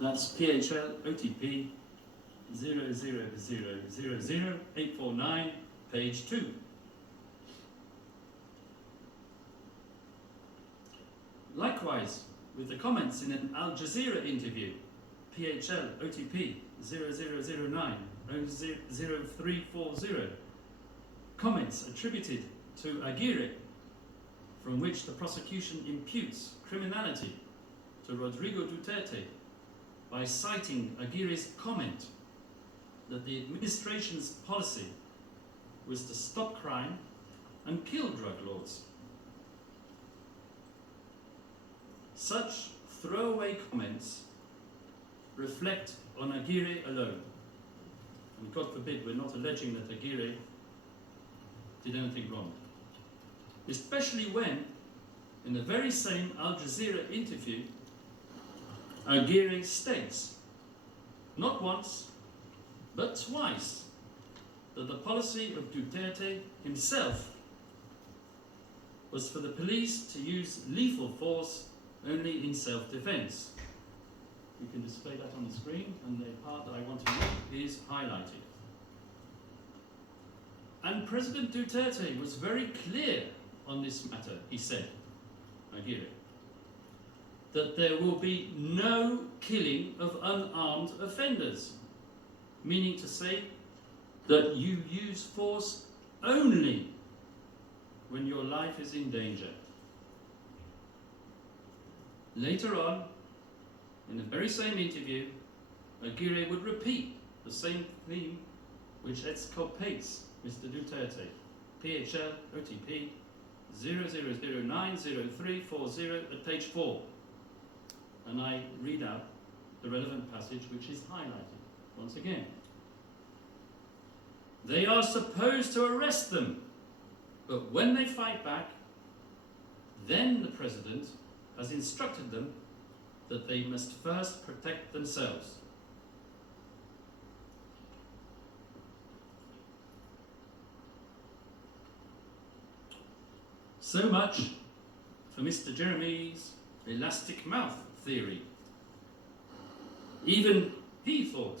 That's PHL OTP 0000849, page 2. Likewise, with the comments in an Al Jazeera interview, PHL OTP 00090340, comments attributed to Aguirre, from which the prosecution imputes criminality to Rodrigo Duterte by citing Aguirre's comment that the administration's policy was to stop crime and kill drug lords. Such throwaway comments reflect on Aguirre alone. And God forbid we're not alleging that Aguirre did anything wrong. Especially when, in the very same Al Jazeera interview, Aguirre states, not once, but twice, that the policy of Duterte himself was for the police to use lethal force only in self-defense. You can display that on the screen, and the part that I want to make is highlighted. And President Duterte was very clear on this matter, he said, Aguirre, that there will be no killing of unarmed offenders, meaning to say that you use force only when your life is in danger. Later on, in the very same interview, Aguirre would repeat the same theme which exculpates Mr. Duterte, PHL OTP 00090340 at page 4. And I read out the relevant passage which is highlighted once again. They are supposed to arrest them, but when they fight back, then the president has instructed them that they must first protect themselves. So much for Mr. Jeremy's elastic mouth theory. Even he thought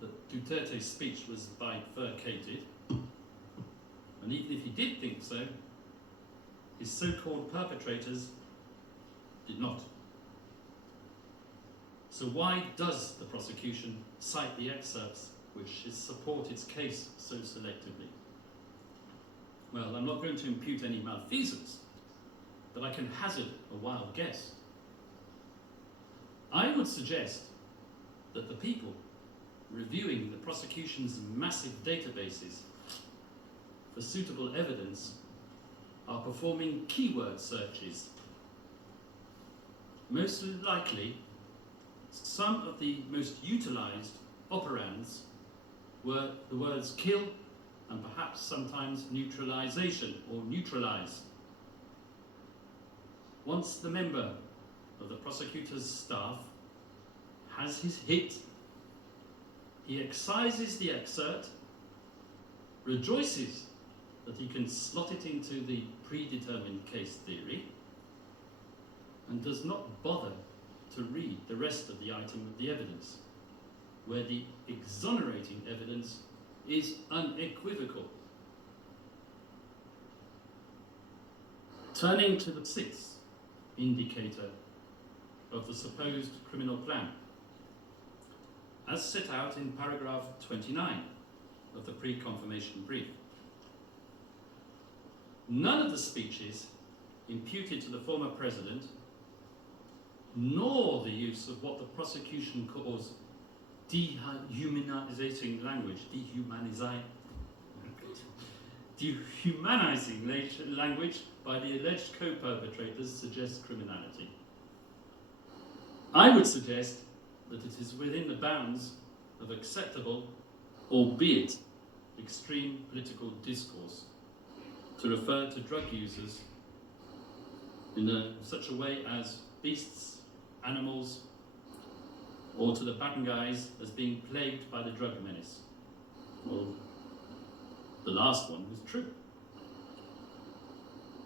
that Duterte's speech was bifurcated, and even if he did think so, his so-called perpetrators did not. So why does the prosecution cite the excerpts which support its case so selectively? Well, I'm not going to impute any malfeasance, but I can hazard a wild guess. I would suggest that the people reviewing the prosecution's massive databases for suitable evidence are performing keyword searches. Most likely, some of the most utilized operands were the words kill and perhaps sometimes neutralization or neutralize. Once the member of the prosecutor's staff has his hit, he excises the excerpt, rejoices that he can slot it into the predetermined case theory, and does not bother to read the rest of the item of the evidence, where the exonerating evidence is unequivocal. Turning to the sixth indicator of the supposed criminal plan, as set out in paragraph 29 of the pre-confirmation brief. None of the speeches imputed to the former president, nor the use of what the prosecution calls dehumanizing language, dehumanizing language by the alleged co-perpetrators suggests criminality. I would suggest that it is within the bounds of acceptable, albeit extreme political discourse, to refer to drug users in such a way as beasts, animals, or to the barangays as being plagued by the drug menace. Well, the last one was true.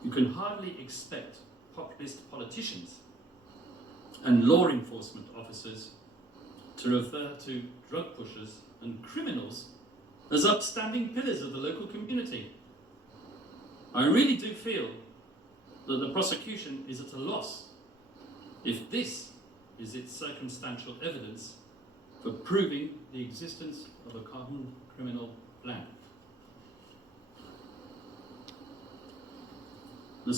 You can hardly expect populist politicians and law enforcement officers to refer to drug pushers and criminals as upstanding pillars of the local community. I really do feel that the prosecution is at a loss if this is its circumstantial evidence for proving the existence of a common criminal plan. The